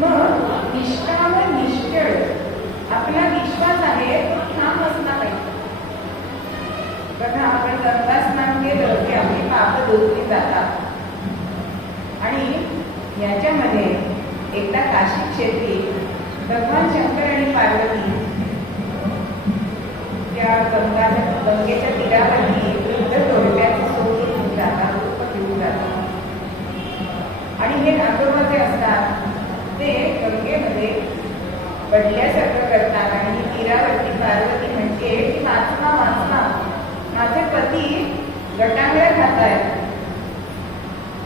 मग निष्ठावर निश्चळ आपला विश्वास आहे तो ठाम असला पाहिजे. बघा, आपण गंगा स्नान केलं की आपली पाप धुतली जातात. आणि याच्यामध्ये एकदा काशी क्षेत्री भगवान शंकर आणि पार्वती त्या गंगेच्या तीरावरती वृद्ध जोडप्याचं सोबत घेऊन जातात, रूप घेऊन जातात. आणि हे नागोबा जे असतात ते गंगेमध्ये पडल्यासारखं करतात. आणि तीरावरती पार्वती म्हणते की वाचना वाचना, माझे पती गटांगळ्या खात आहेत.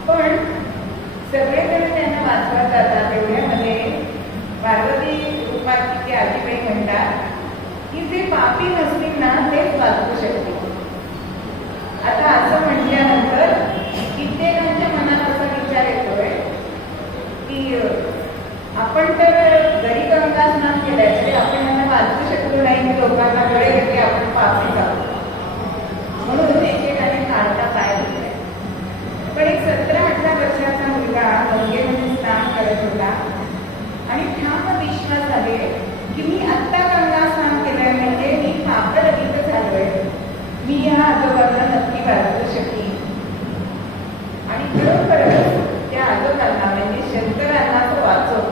पण सगळेजण त्यांना वाचवत जातात. एवढ्यामध्ये पार्वती रूपात तिथे आजीबाई म्हणतात की जे पापी नसतील ना तेच वाचवू शकतील. आता असं म्हटल्यानंतर कित्येकांच्या मनात असा विचार येतोय की आपण तर जरी गंगा स्नान केलंय तरी आपण यांना वाचू शकलो नाही की लोकांना कळेल की आपण पापी आहोत. म्हणून एकेकाने काढता पाय दिलाय. पण एक 17-18 वर्षाचा मुलगा गंगेमध्ये स्नान करत होता आणि ठाम विश्वास आहे की मी आत्ता गंगा स्नान केलंय म्हणजे मी पापरहित झालोय, मी ह्या आजोबांना नक्की वाचवू शकेन. आणि खरोखरच त्या आजोबांना म्हणजे शंकरांना तो वाचव.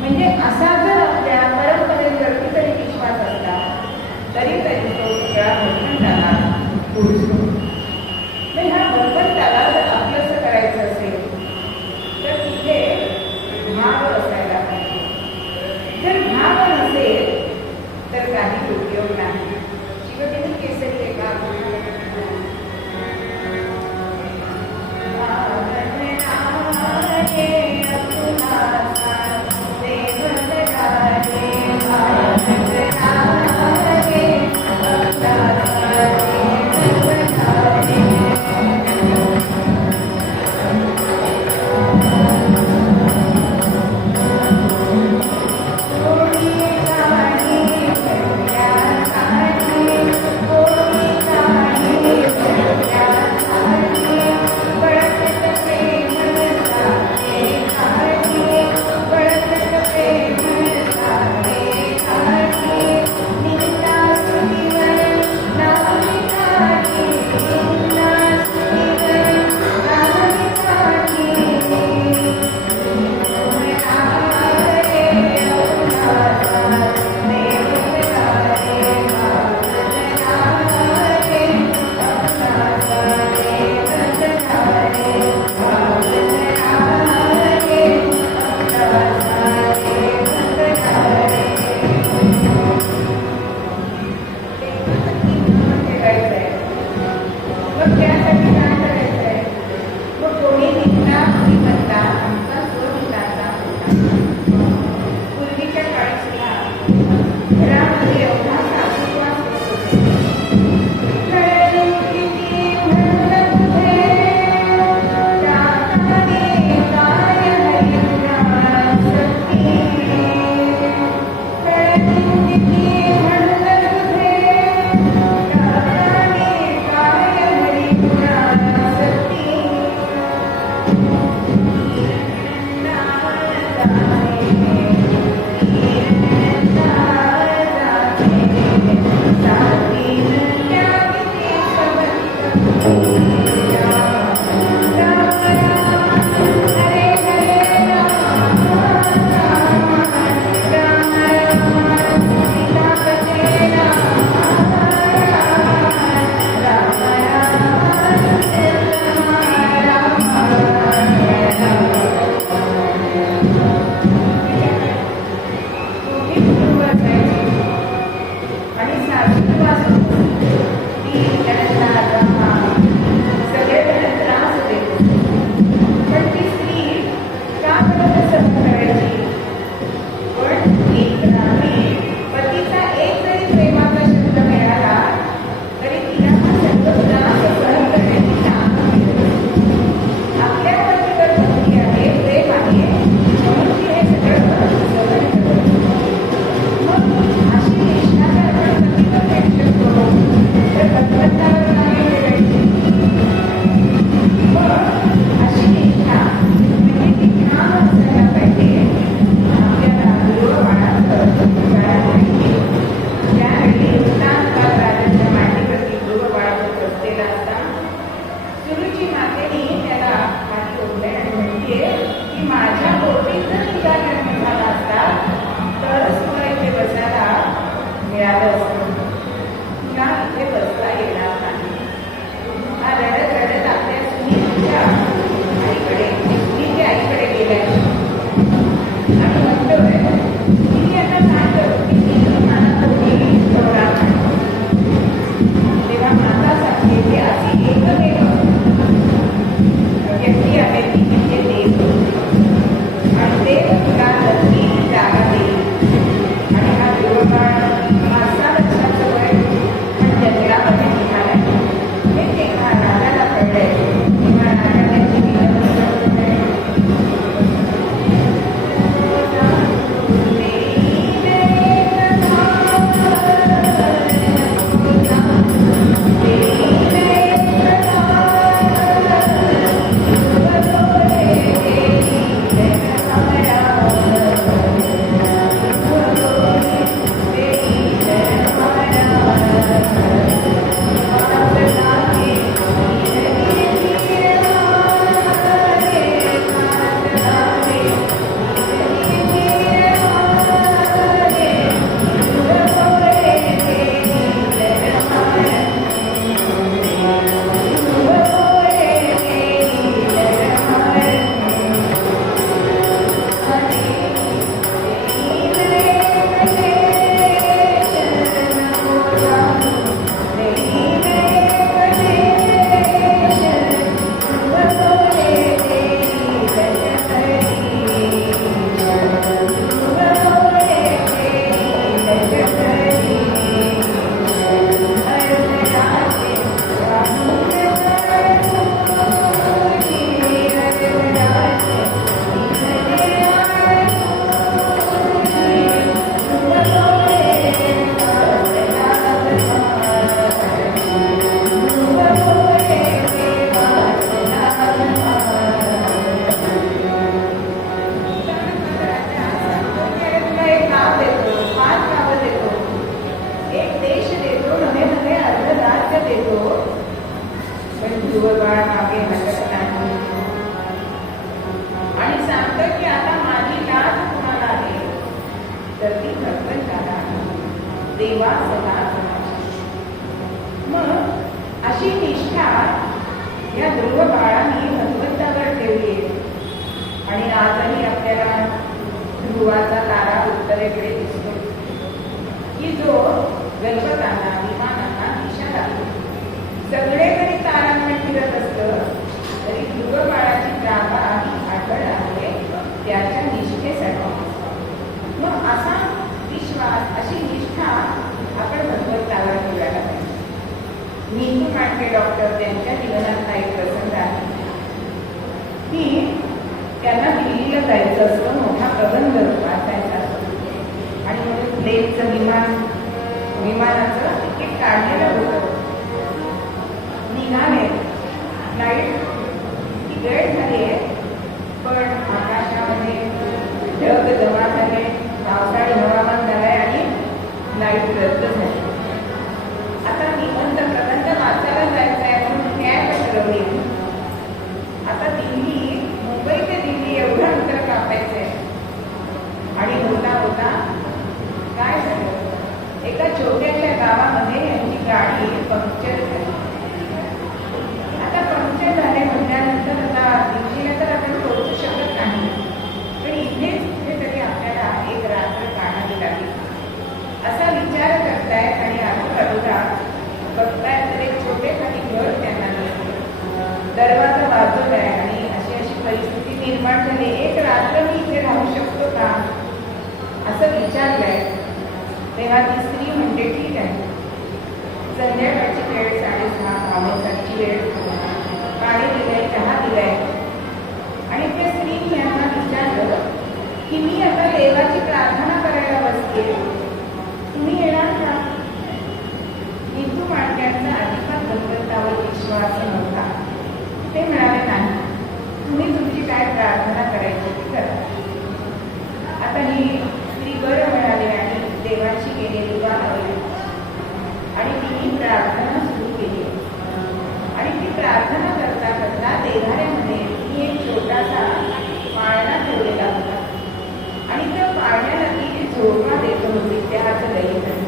म्हणजे असा जर आपल्या परंपरेवरती तरी विश्वास असला तरी तो सगळा भगवंताला पुढतो. मग ह्या भगवंताला जर आपलंसं करायचं असेल तर तिथे भाव असायला पाहिजे. जर भाव नसेल तर काही उपयोग नाही. शिवदिनी केसरी एका देवा सदा समाशी. मग अशी निष्ठा या ध्रुव बाळांनी भगवंतावर ठेवली आणि आजही आपल्याला ध्रुवाचा तारा उत्तरेकडे दिसतो की जो गणपतांना विमानांना दिशा लागतो. सगळे जरी तारांना फिरत असलं तरी ध्रुव बाळाची जागा ही आढळ आहे त्याच्या निष्ठेसाठी. मग असा विश्वास अशी निष्ठा आपण भगवंतावर ठेवायला पाहिजे. नीतू मांडके डॉक्टर त्यांच्या जीवनातला एक प्रसंग आहे की त्यांना दिल्लीला जायचं असतं, मोठा प्रबंध वाचायचा असतो आणि म्हणून प्लेनचं विमानाचं तिकीट काढलेलं होतं. निघाले, फ्लाईट ती वेळ झाली आहे पण आकाशामध्ये ढग जमा झाले, पावसाळी हवामान झालंय आणि फ्लाईट रद्द झाली. आता निबंध प्रबंध वाचायला जायचं आहे म्हणून कॅब ठरवली. आता दिल्ली, मुंबई ते दिल्ली एवढं अंतर कापायचं आहे आणि होता होता काय झालं, एका छोट्याशा गावामध्ये यांची गाडी पंक्चर झाली. आता पंक्चर झाले म्हटल्यानंतर आता दिल्लीला तर आपण पोहोचू शकत नाही, पण इथेच कुठेतरी आपल्याला एक रात्र काढावी लागेल असा विचार करतायत आणि आजूबाजूला बघतायत तर एक छोटे खाली घर त्यांना मिळते. दरवाजा वाजवलाय आणि अशी परिस्थिती निर्माण झाली, एक रात्र मी इथे राहू शकतो का असं विचारलंय. तेव्हा ती स्त्री म्हणते ठीक आहे. संध्याकाळची वेळ 6:30 पावसाची वेळ, पाणी दिलंय, चहा दिलाय आणि त्या स्त्रीने यांना विचारलं की मी आता देवाची प्रार्थना करायला बसते, तुम्ही येणार का? नीतू मांडक्यांचा अजिबात भगवंतावर विश्वास नव्हता. ते म्हणाले नाही, तुम्ही तुमची काय प्रार्थना करायची ती करा. आता ही स्त्री बरं म्हणाली आणि देवाची गेलेली वाहवली आणि तिने प्रार्थना सुरू केली आणि ती प्रार्थना करता करता देवाऱ्यामध्ये ती एक छोटासा पाळणा ठेवलेला होता आणि त्या पाळण्याला ती झोडवा देत होती त्याचं लई झालं.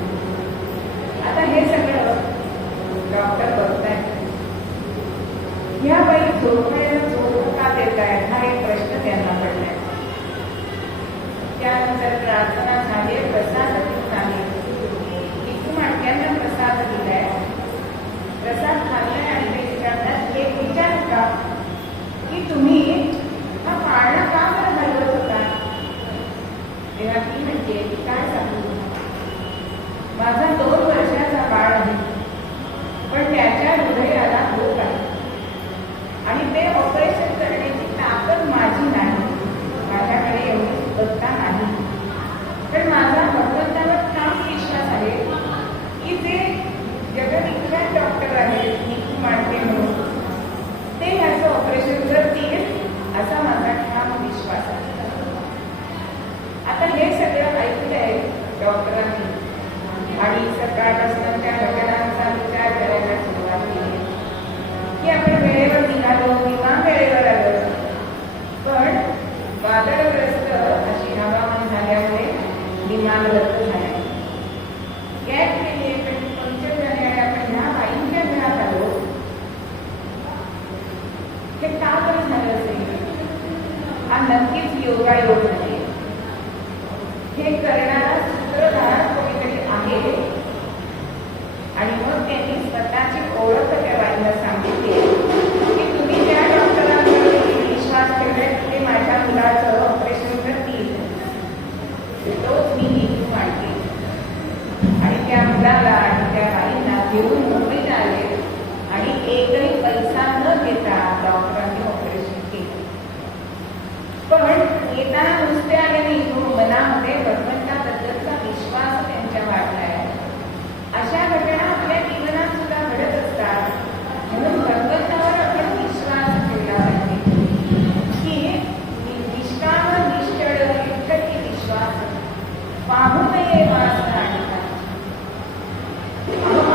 आता हे सगळं डॉक्टर बघतायत. ह्या बाई झोडवायला झोडवं का देत आहेत हा एक प्रश्न त्यांना पडलाय. त्यानंतर प्रार्थना झाली, प्रसाद घेऊन आले. नीतू मांडक्यांना प्रसाद दिलाय, प्रसाद खाल्लाय आणि ते विचारतात एक विचार का की तुम्ही हा पाळणा का बरं घालवत होता? तेव्हा ती म्हणते की काय सांगू, माझा 2 वर्षाचा बाळ आहे पण त्याच्या हृदयाला धोका आहे आणि ते ऑपरेशन करण्याची ताकद माझी नाही, माझ्याकडे एवढी सुबत्ता नाही. पण माझा भगवंतावर ठाम विश्वास आहे की जे जगविख्यात डॉक्टर आहेत नीतू मांडके म्हणून, ते ह्याचं ऑपरेशन करतील असा माझा ठाम विश्वास आहे. आता हे सगळं ऐकलंय डॉक्टरांनी आणि सकाळपासून त्या घटनांचा विचार करायला सुरुवात केली की आपण वेळेवर निघालो, विमान वेळेवर आलं, पण वादळग्रस्त अशी हवामान झाल्यामुळे विमान रद्द झाले. कॅब केली पण पंक्चर झाल्याने आपण ह्या बाईंच्या घरात आलो. हे का बरं झालं असेल? हा नक्कीच योगायोग नाही. हे करणारा सूत्रधार कोणीतरी आहे आणि मग त्यांनी स्वतःची ओळख त्या बाईंना सांगितली की तुम्ही त्या डॉक्टरांवर विश्वास ठेवलाय ते माझ्या मुलाचं ऑपरेशन करतील, तोच मी नीतू मांडके. आणि त्या मुलाला आणि त्या बाईंना घेऊन मुंबईत आले आणि एकही पैसा न घेता डॉक्टरांनी ऑपरेशन केलं. पण येताना नुसते आले नाही, मनामध्ये भगवंताबद्दलचा विश्वास त्यांच्या वाढलाय. अशा घटना आपल्या जीवनात सुद्धा घडत असतात. म्हणून भगवंतावर आपण विश्वास ठेवला पाहिजे की निष्काम निश्चळ विठ्ठल विश्वास पाहू नये वास आणता.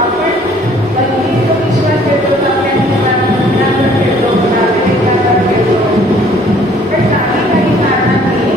आपण कधी जो विश्वास ठेवतो आपल्या जीवनात ठेवतो, नातेवाईकांवर ठेवतो, पण काही कारणांनी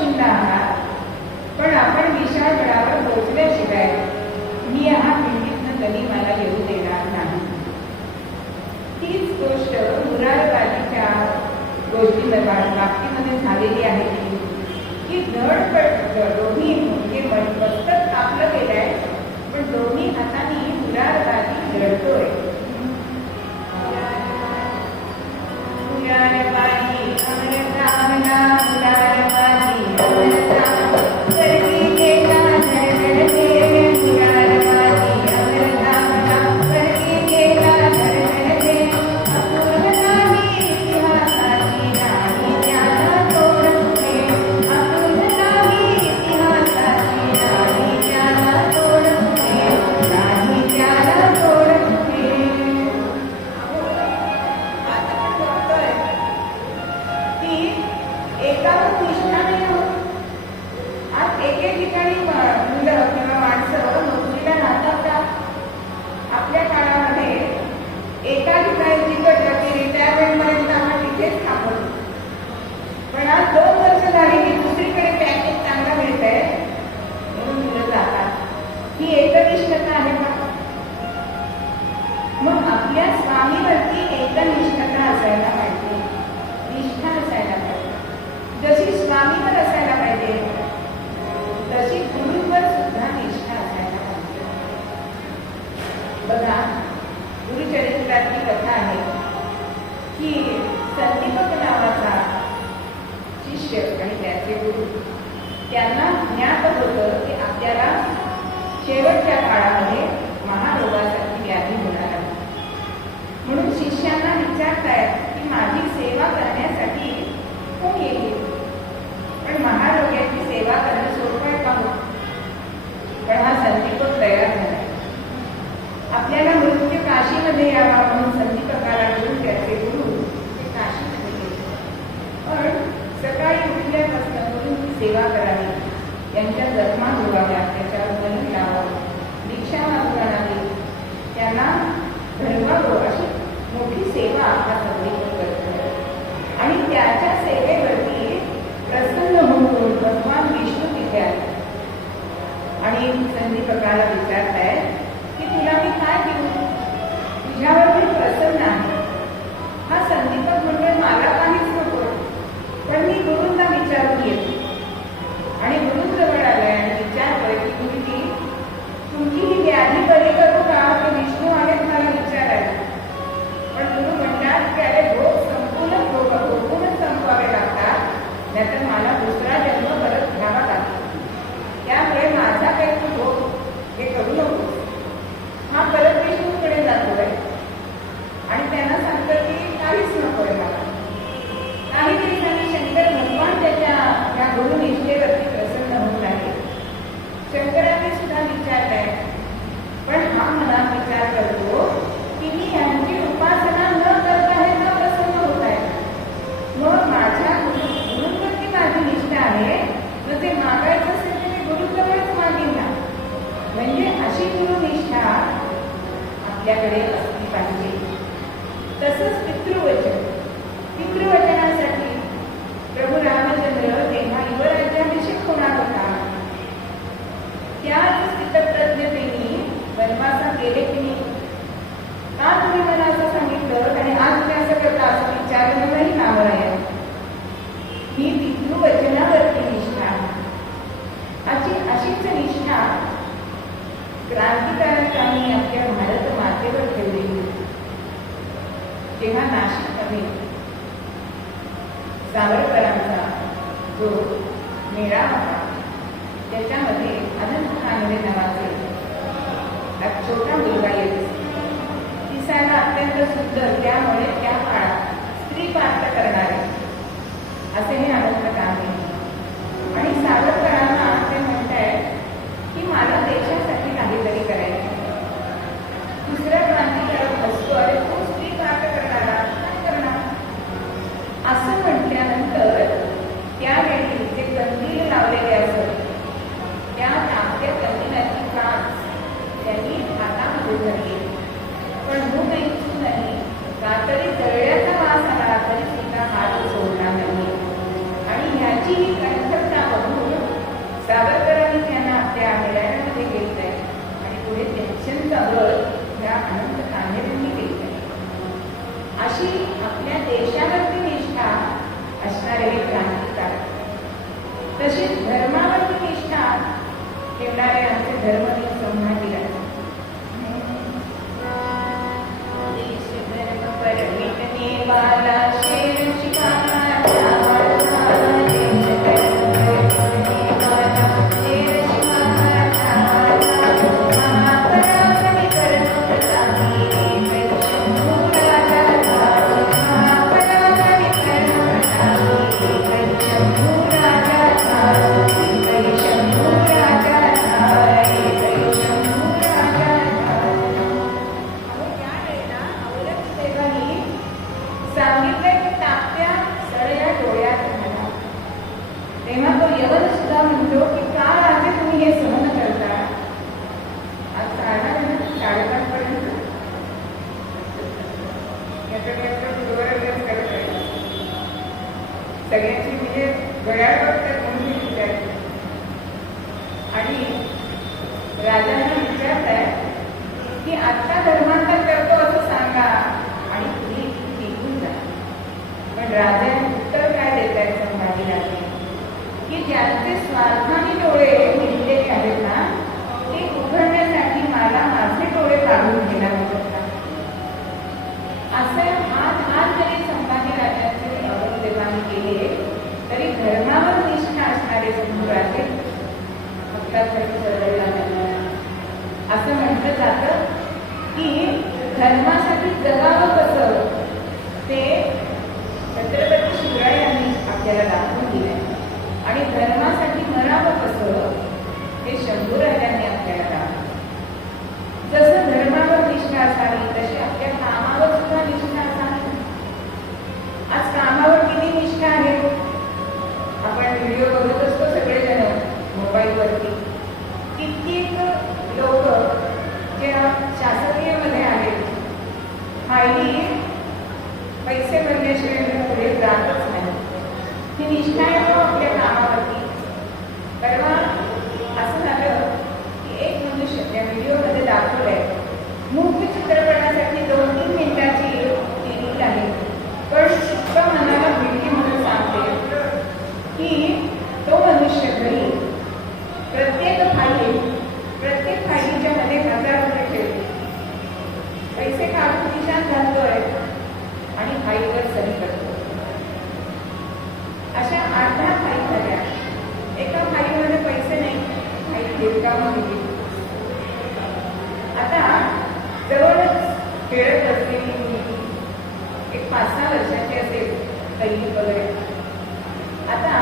पोशिंदा आहात, पण आपण विशाळ गडावर पोहोचल्याशिवाय मी या पिंडीतनं कधी मला येऊ देणार नाही. तीच गोष्ट मुरारबाजीच्या बाबतीमध्ये झालेली आहे की दोन्ही म्हणजे मस्तक आपलं केलंय, पण दोन्ही हाताने मुरारबाजी लढतोय. मुरारबाजी अमरतामना मुरारबाजी अमरताम करके गेला धडधडते मुरारबाजी अमरतामना करके गेला धडधडते अपूर्ण नाही इतिहासाची नाही त्याला तोडते अपूर्ण नाही इतिहासाची नाही त्याला तोडते नाही त्याला तोडते. एकावर निष्ठा नाही होत. आज एके ठिकाणी मुलं किंवा माणसं नोकरीला राहतात का? आपल्या काळामध्ये एका ठिकाणी तिकडलं की रिटायरमेंट पर्यंत आपण तिथेच थांबतो, पण आज 2 वर्ष झाली की दुसरीकडे पॅकेज चांगला मिळतंय म्हणून मुलं जातात. ही एकनिष्ठता आहे का? मग आपल्या स्वामीवरती एकनिष्ठता असायला पाहिजे, निष्ठा असायला पाहिजे. जशी स्वामीवर असायला पाहिजे तशी गुरुवर सुद्धा निष्ठा असायला पाहिजे. बघा, गुरुचरित्रातली कथा आहे की संदीपक नावाचा शिष्य आणि त्याचे गुरु त्यांना ज्ञात होतं की आपल्याला शेवटच्या काळामध्ये महारोगासारखी व्याधी होणार आहे. म्हणून शिष्यांना विचारतायत की माझी सेवा करण्यासाठी कोण येईल? पण महारोग्याची सेवा करणं सोपं का? पण हा संदीपक तयार झाला. आपल्याला मृत्यू काशीमध्ये यावा म्हणून संदीपकाला घेऊन त्याचे गुरु ते काशीमध्ये गेले. पण सकाळी उठल्यापासून गुरूंची सेवा करावी, त्यांच्या जखमा धुवाव्या, त्याच्यावर बली लावावं, दीक्षा मागून आणावी, त्यांना धर्मावं, अशी मोठी सेवा हा संदीपक करतो. आणि त्याच्या सेवेवरती प्रसन्न होऊन भगवान विष्णू तिथे आले आणि संदीपकाला विचारतायत की तुला मी काय देऊ? तुझ्यावर मी प्रसन्न आहे. हा संदीपक म्हणजे मला काहीच नको, पण मी गुरूंना विचारून येतो. आणि गुरूंजवळ आलाय आणि विचारतोय की गुरुजी, तुमची ही व्याधी बरी करू का? तर विष्णू आलेत मला विचारायला. पण गुरु म्हणतात की अरे भोग भोगूनच संपवावे लागतात, नाहीतर मला दुसरा जन्म परत घ्यावा लागतो. त्यामुळे माझा काही तू भोग हे करू नको. हा परत विष्णूकडे जातोय आणि त्यांना सांगतो की काहीच नकोय मला. काही दिवसांनी शंकर भगवान त्याच्या या गुरुनिष्ठेवरती प्रसन्न होत आहे. शंकरांनी सुद्धा विचारलंय, पण हा मनात विचार करतो की मी यांची उपासना न करता हे न प्रसन्न होत आहे. मग माझ्या गुरुंवरती माझी निष्ठा आहे, तर ते मागायचं असेल तर मी गुरुजवळच मागेन ना. म्हणजे अशी गुरुनिष्ठा आपल्याकडे असली पाहिजे. तसंच पितृवचनासाठी प्रभू रामचंद्र जेव्हा युवराज्याभिषेक होणार होता, त्याच स्थितप्रज्ञतेने वनवासात गेले की नाही? का तुम्ही मला असं सांगितलं आणि आज तुम्ही असं करता असं विचारणं नाही कामं आहे. ही पितृवचनावरती निष्ठा अशीच निष्ठा क्रांतिकारकांनी आपल्या भारत मातेवर ठेवलेली होती. जेव्हा नाशिकमध्ये सावरकरांचा जो मेळा होता, त्याच्यामध्ये अनंत कानडे नावाचे एक छोटा मुलगा येतो. दिसायला अत्यंत सुंदर, त्यामुळे त्या काळात स्त्री पात्र करणारे असे हे अनंत कानडे. आणि सावरकरांना ते म्हणतायत की मला देशासाठी काहीतरी करायचं. दुसरा क्रांतिकारक असतो, अरे तो स्त्री पात्र करणारा काय करणार? असं म्हटल्यानंतर त्यावेळी जे कंदील लावलेले असत, त्या आपल्या कंदिलाची काच त्यांनी हातामध्ये धरली. पण भूक इच्छू नाही, रात्री जळल्याचा वास आला तरी सुद्धा हात सोडला नाही. आणि ह्याची ही कंठता सगळ्यांची म्हणजे घड्याळ बघतात म्हणून मी विचारते. आणि राजांना विचारताय की आता धर्मांतर करतो असं सांगा आणि तुम्ही निघून जा. पण राजाने उत्तर काय देत आहेत संभाजीराजे की ज्यांचे स्वार्थाने डोळे मिळलेले आहेत ना ते उघडण्यासाठी मला माझे डोळे काढून घ्यायला होतात. असं आज जरी संभाजीराजांचे औरंगजेबाने केले तरी धर्मावर निष्ठा असणारे संभूराजे असं म्हटलं जातं की धर्मासाठी जगावं कसं ते छत्रपती शिवराय यांनी आपल्याला दाखवून दिलंय आणि धर्मासाठी मरावं कसं हे शंभूराजांनी आपल्याला दाखवलं. जसं धर्मावर निष्ठा असावी तशी आपल्या कामावर सुद्धा निष्ठा असावी. आज कामावर किती निष्ठा आहे. आपण व्हिडिओ बघत असतो सगळेजण मोबाईलवरती. कित्येक लोक जे शासकीयमध्ये आहेत हल्ली पैसे भरल्याशिवाय पुढे जातच नाही. ही निष्ठा आहे आपल्या कामावरती. परवा असं झालं की एक मनुष्य त्या व्हिडिओमध्ये दाखवलंय मुख्य चित्रपटासाठी 2-3 मिनिटाची रील आहे पण इतकं मनाला भेटी म्हणून सांगते की तो मनुष्य घरी प्रत्येक फाईलीच्या मध्ये 1000 रुपये ठेवतो. पैसे काढून खिशात घालतोय आणि फाईलवर सही करतो. अशा 8-10 फाईल झाल्या. एका फाईलमध्ये पैसे नाही, फाईल देवकावून गेली. आता जवळच खेळत असलेली मुलगी एक 5-6 वर्षाची असेल, पहिली वगैरे. आता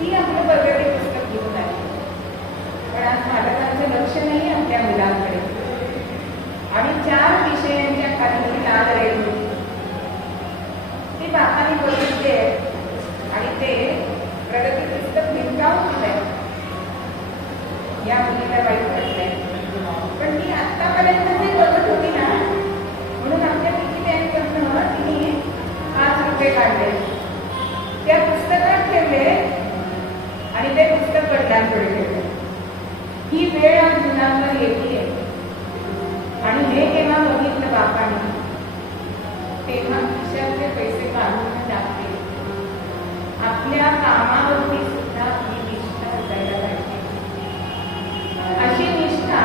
ती आपलं बघते पुस्तक घेऊन आली पण आज पालकांचं लक्ष नाही आपल्या मुलांकडे आणि 4 विषयांच्या खाली लाल रेल्वे ती बापाने बघितले आणि ते प्रगती पुस्तक भिंकावून दिलंय. या मुलीला वाईट वाटलंय पण ती आतापर्यंत जे बघत होती ना म्हणून आपल्या पिकी बँकमधनं तिने 5 रुपये काढले त्या पुस्तकात ठेवले आणि ते पुस्तक वडिलांकडे ठेवले. ही वेळ आज मुलांवर येते आणि हे जेव्हा बघितलं बापाने तेव्हा खिशातले पैसे काढून टाकले. आपल्या कामावरती सुद्धा ही निष्ठा असायला पाहिजे. अशी निष्ठा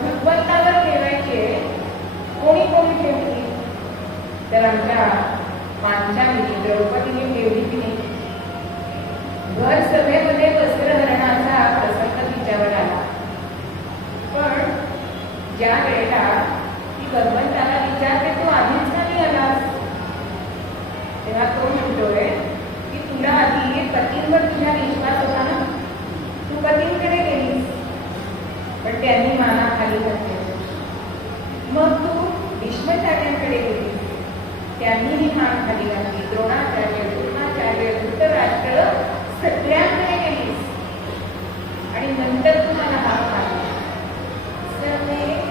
भगवंतावर ठेवायची. कोणी ठेवली तर आमच्या पांचालीने द्रौपदीने ठेवली की नाही. घर सभेमध्ये वस्त्रहरणाचा प्रसंग तिच्यावर आला पण ज्या वेळेला ती भगवंताला विचारते तू आधीच का नाही आलास तेव्हा तो म्हणतोय की तुला आधी पतींवर तुझ्या विश्वास होता ना, तू पतींकडे गेलीस पण त्यांनी माना खाली घातले. मग तू भीष्माचार्यांकडे गेलीस त्यांनीही मान खाली घातली. द्रोणाचार्य, कृष्णाचार्य, धृतराष्ट्र सगळ्यांकडे गेलीस आणि नंतर तुम्हाला हात मारला. सभेत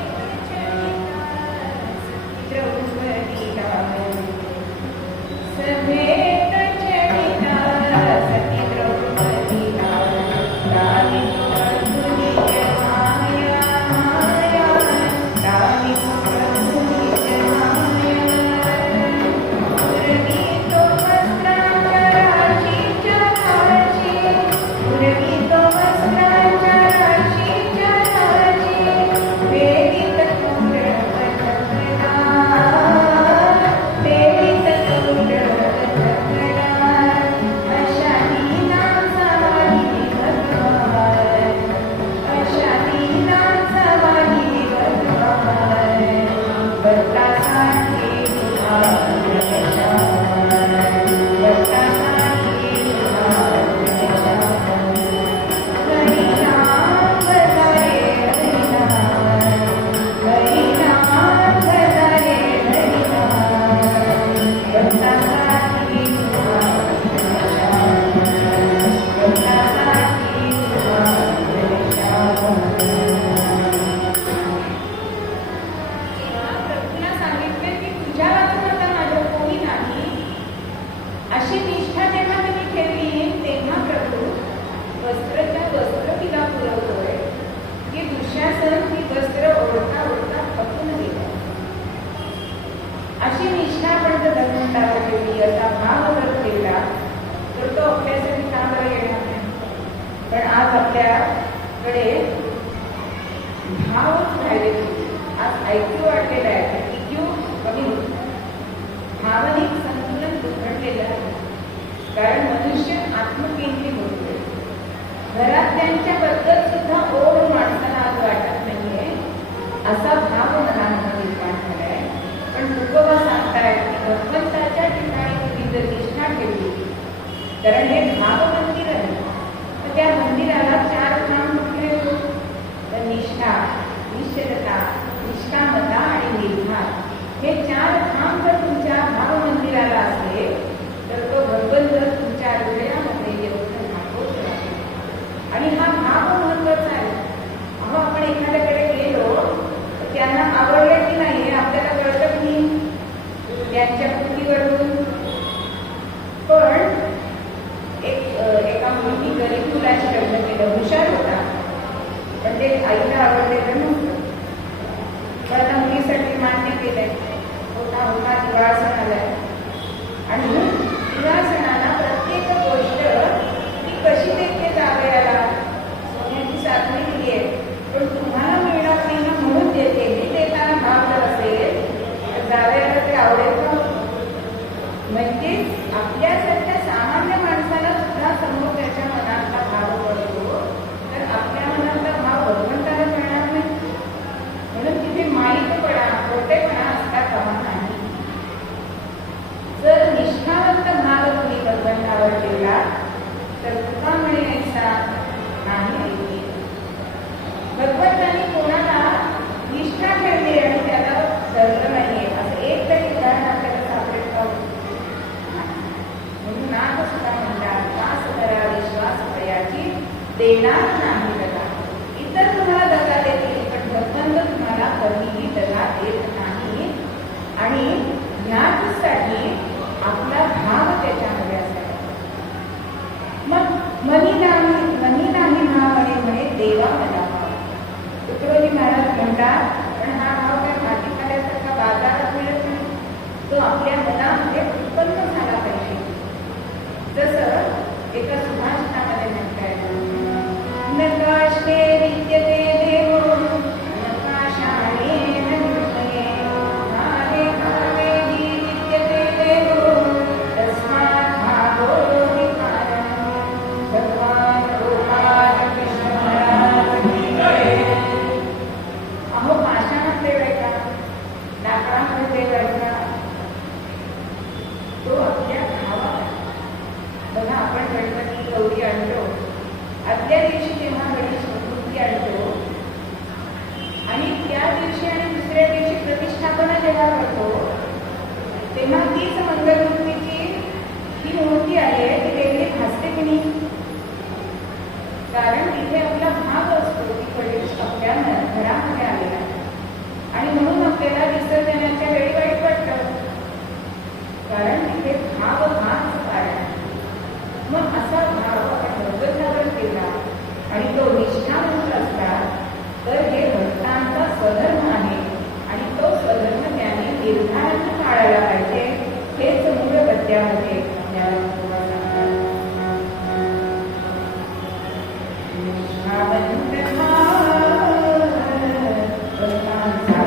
वस्त्र तिला पुरवतोय की दुःशासन ती वस्त्र ओढता ओढता थकून गेला. अशी निष्ठा आपण जर धर्मंतावर ठेवली, असा भाव जर ठेवला तर तो आपल्यासाठी का बरं येणार नाही? पण आज आपल्याकडे भावच राहिले. आज ऐक्यू वाढलेला आहे, इक्यू कमी होत, भावनिक संतुलन बिघडलेलं आहे. कारण मनुष्य आत्मकेंद्रित होतोय. घरातल्यांच्या बद्दल सुद्धा ओढ माणसाला आज वाटत नाहीये, असा भाव मनामध्ये निर्माण झालाय. पण तुकोबा सांगतायत की भगवंताच्या ठिकाणी तुम्ही जर निष्ठा ठेवली, कारण हे भाव मंदिर आहे, तर त्या मंदिराला 4 नाम कुठले होतो? तर निष्ठा, निश्चलता, निष्कामता आणि निर्धार, हे 4 धाम जर तुमच्या भाव मंदिराला असले तर तो भगवंत तुमच्या हृदयामध्ये येऊन राहतोच राहतो. आणि हा भाव महत्वाचा आहे. अहो, आपण एखाद्याकडे गेलो तर त्यांना आवडलं की नाही हे आपल्याला कळतं की नाही त्यांच्या कृतीवरून. पण एका मुलीने गरीब मुलाशी लग्न केलं, हुशार होता, पण ते आईला आवडलेलं नव्हतं. पण आता मुलीसाठी मान्य केलंय, होता दिवाळ सण आलाय आणि दिवाळ सणाला प्रत्येक गोष्ट ती कशी देते जावयाला, सोन्याची साखळी दिली आहे, पण तुम्हाला मिळणार नाही ना म्हणून देते. मी देताना भाव जर असेल तर जावयाला ते आवडेल का? म्हणजे आपल्यासारख्या सामान्य माणसाला सुद्धा समोर त्याच्या मनातला भाव पडतो, तर आपल्या मनातला भाव भगवंताला मिळणार नाही. म्हणून तिथे माईकपणा, खोटेपणा असता कामा नाही. जर निष्ठावंत भाव तुम्ही भगवंतावर ठेवला तर तुका म्हणे ऐसा नाही. भगवंतांनी कोणाला निष्ठा ठेवली आणि त्याला धरलं नाहीये असं एक तरी उदाहरण आपल्याला सापडेल का? म्हणून नाथ सुद्धा म्हणतात, वास करा विश्वास भयाची देणार नाही दगा. इतर तुम्हाला दगा देतील, पण भगवंत तुम्हाला कधीही दगा देत नाही. आणि ह्याचसाठी आपला भाव त्याच्यामध्ये असावा. मग मनी नाही भाव म्हणे देवा मला भाव. तुकडोजी महाराज म्हणतात, पण हा भाव काय भाजीपाल्यासारखा बाजारात मिळत नाही, तो आपल्या मनामध्ये उत्पन्न झाला पाहिजे. जसं एका सुभाषितामध्ये म्हणताय, नकाशे विद्यते देवो नकाशाने निर्मये, भावे भावे विद्यते देवो तस्मात् भावो विकारम्. भगवान गोपाल कृष्ण महाराज की जय. अहो, पाषाणात देवायचा, लाकडामध्ये देवायचा, तो आपल्या भावात. बघा, आपण गणपती गौरी आणतो, आदल्या दिवशी जेव्हा गणेश मूर्ती आणतो आणि त्या दिवशी आणि दुसऱ्या दिवशी प्रतिष्ठापना जेव्हा करतो, तेव्हा तीच मंगलमूर्तीची ही मूर्ती आहे ती वेगळी भासते की नाही? कारण तिथे आपला भाव असतो की गणेश आपल्या घरामध्ये आलेला, आणि म्हणून आपल्याला विसर्जनाच्या वेळी वाईट वाटतं, कारण तिथे भाव हाच कारण. मग असा भाव आपण भगवंतावर केला आणि तो निष्ठावंत असला तर हे भक्तांचा स्वधर्म आहे. आणि तो स्वधर्म त्याने निर्धाराने पाळायला पाहिजे. हेच मूळ पद्यामध्ये आपल्याला सांगतात. निष्ठावंत भक्तांचा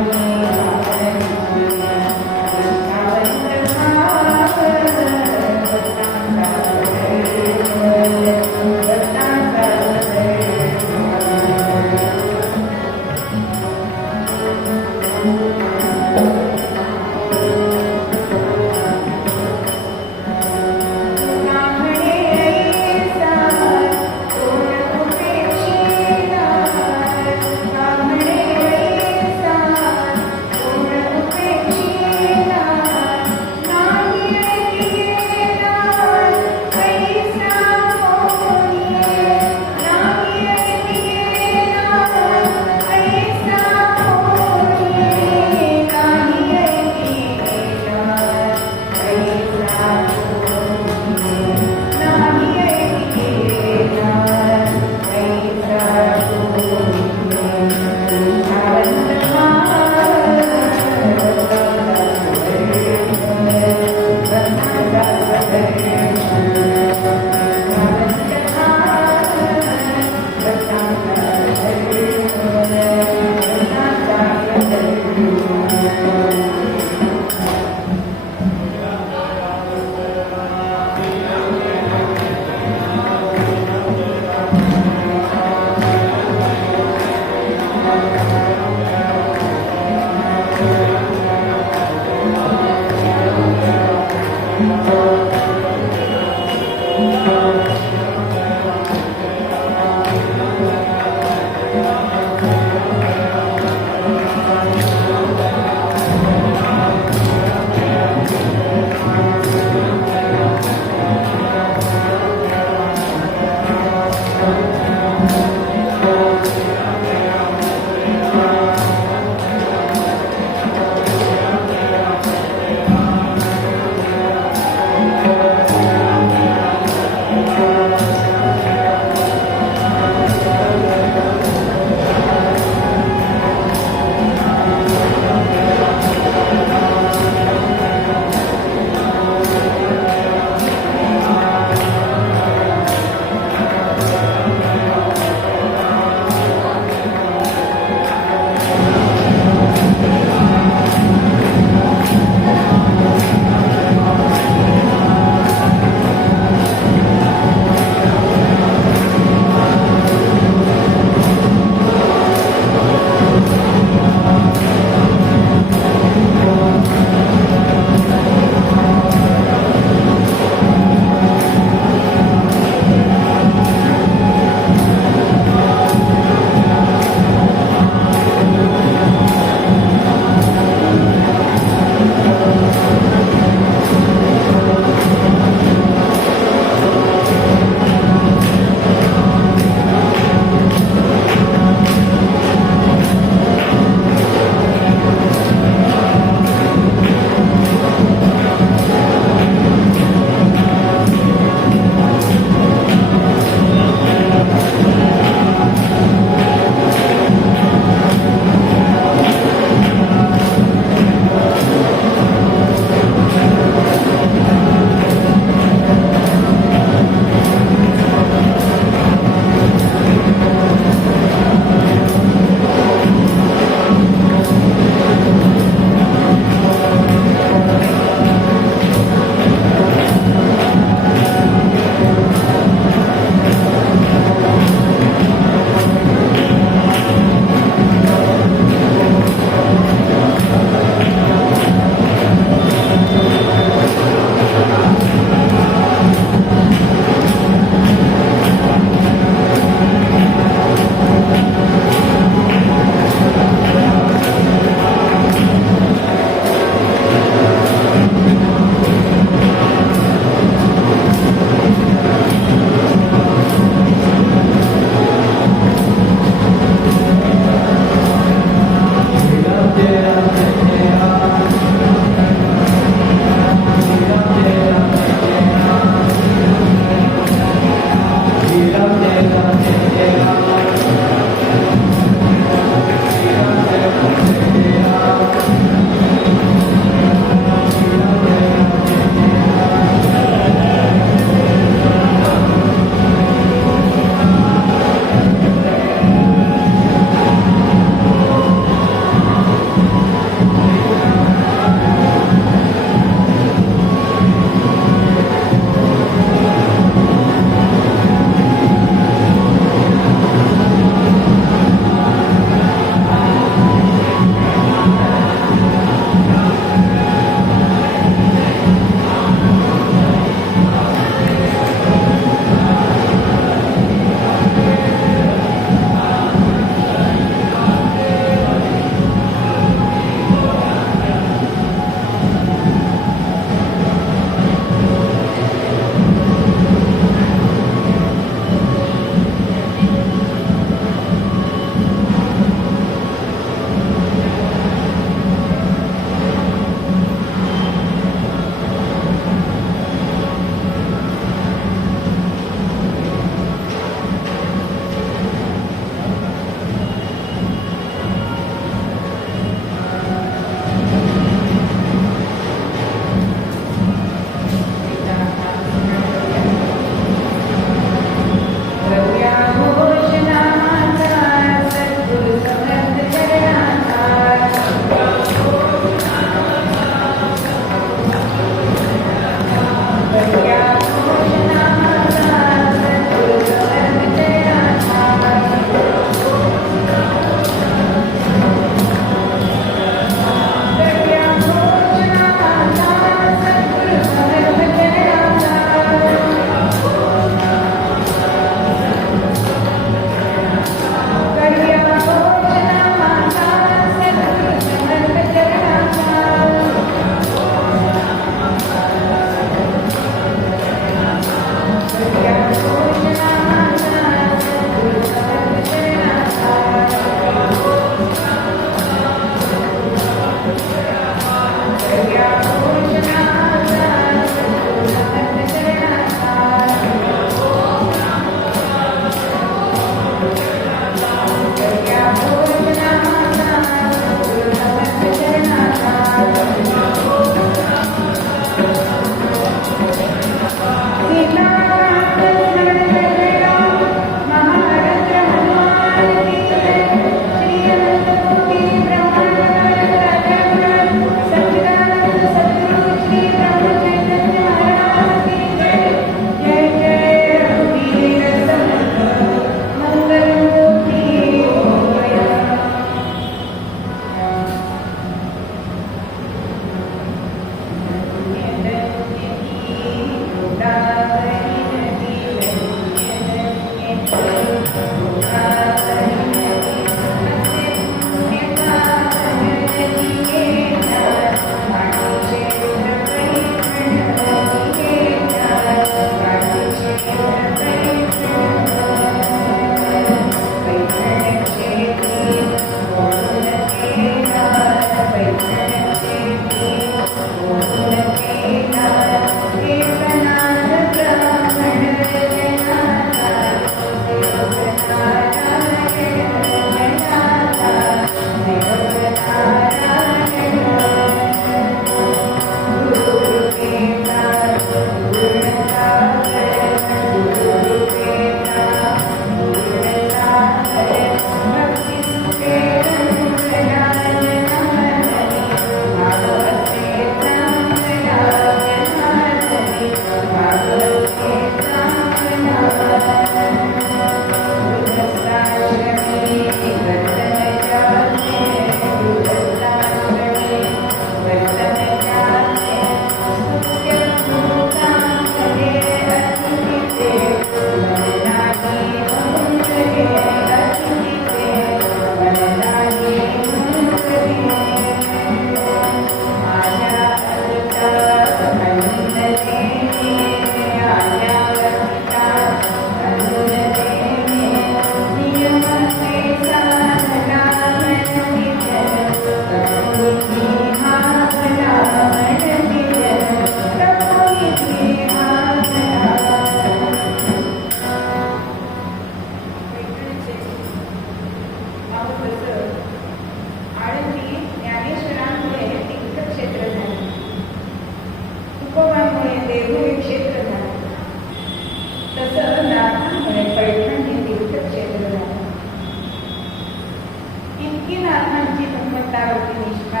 भगवंतावरती निष्ठा,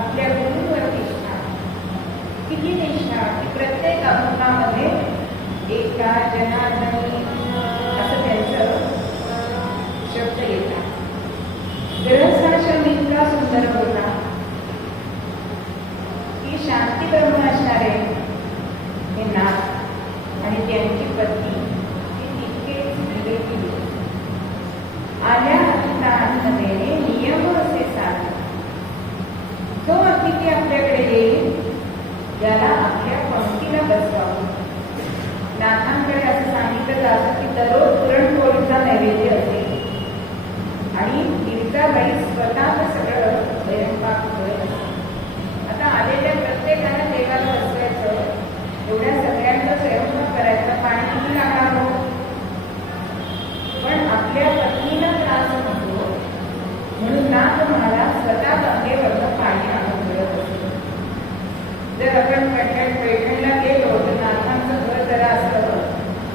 आपल्या गुरुवर निष्ठा. किती निष्ठा की प्रत्येक अभंगामध्ये एका जनार्दनी असं त्यांचं शब्द येतात. ग्रहस्थाश्रम इतका सुंदर होता की शांती ब्रह्म असणारे हे नाथ आणि त्यांची पत्नी ती तितकेच विवेकी होती. आल्या अतिथांमध्ये नियम असे साधे, जो अतिथी आपल्याकडे येईल त्याला आपल्या पंक्तीला बसवावं. नाथांकडे असं सांगितलं जातं की दररोज पुरणपोळीचा नैवेद्य असेल आणि गिरजाबाई स्वतः सगळं स्वयंपाक करत असते. आता आलेल्या प्रत्येकानं देवाला बसवायचं, एवढ्या सगळ्यांचा स्वयंपाक करायचा, पाणी किती लागणार हो. पण आपल्या पत्नीला त्रास नको म्हणून नाथ महाराज स्वतः गंगेवरनं पाणी आणून करत असतो. जर आपण पैठणला गेलो तर नाथांचं घर जरा असं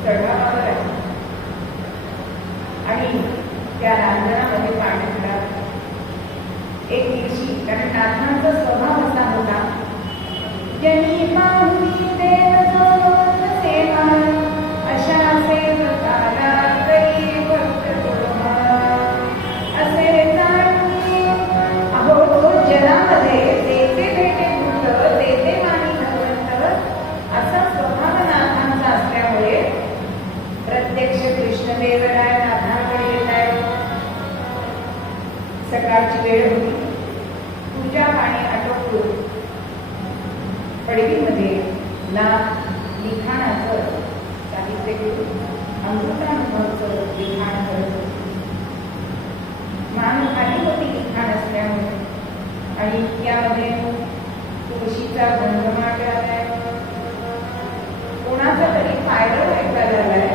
चढावावर आहे आणि त्या रांजणामध्ये पाणी मिळालं. एक दिवशी, कारण नाथांचा स्वभाव असा होता, ज्यांनी पाहुणी देव सेवा अशा सेवकाला करी भक्त गुरुमा असे जाणवी. अहो तो जनामध्ये देते भेटे भूत, देते मानी भगवंत, असा स्वभाव नाथांचा असल्यामुळे प्रत्यक्ष कृष्णदेवराय नाथांकडे येत आहे. सकाळची वेळ होती. पूजा पाणी आटोपून पडवीमध्ये नाथ लिखाणाचं साहित्य घेऊन अमृतानुभवचं लिखाण करत होते. मान खाली होती लिखाण असल्यामुळे आणि त्यामध्ये तुळशीचा घमघमाट आलाय, कोणाचा तरी पायरं ऐकायला आलाय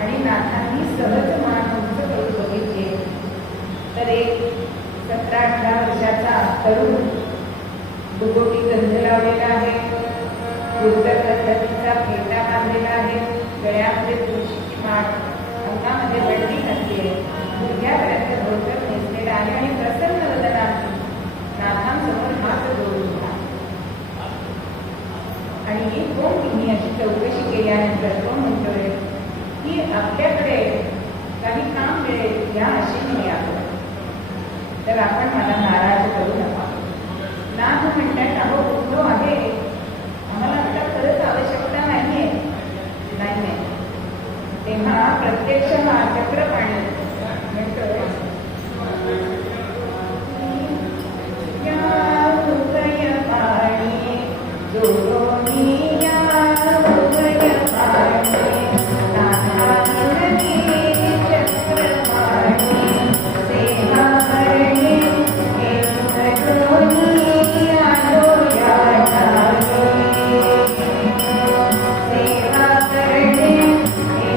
आणि नाथांनी सहज मान उंच करून बघितले तर एक 17-18 वर्षाचा तरुण दुगोटी गंध लावलेला आहे, गुरुतर पद्धतीचा फेटा बांधलेला आहे, गळ्यामध्ये तुळशीची माळ, अंगामध्ये बंडी घातली आहे, गुडघ्यापर्यंत धोतर नेसलेला आहे आणि प्रसन्न वदनाने नाथांसमोर हात जोडून उभा. आणि कोण तुम्ही अशी चौकशी केल्यानंतर तो म्हणतोय की आपल्याकडे काही काम मिळेल या आशेने यावं, तर आपण मला नाराज करू नका. नाथ म्हणतात, अहो उद्धव आहे, आम्हाला आता खरंच आवश्यकता नाहीये. नाही. तेव्हा प्रत्यक्ष हा चक्रपाणी म्हणतोय, या हृदय पाणी जोडोनी, या हृदय पाणी नाथांनी चक्रपाणी सेवा करणे हे तुझोनी आलो या ठाणी. सेवा करणे हे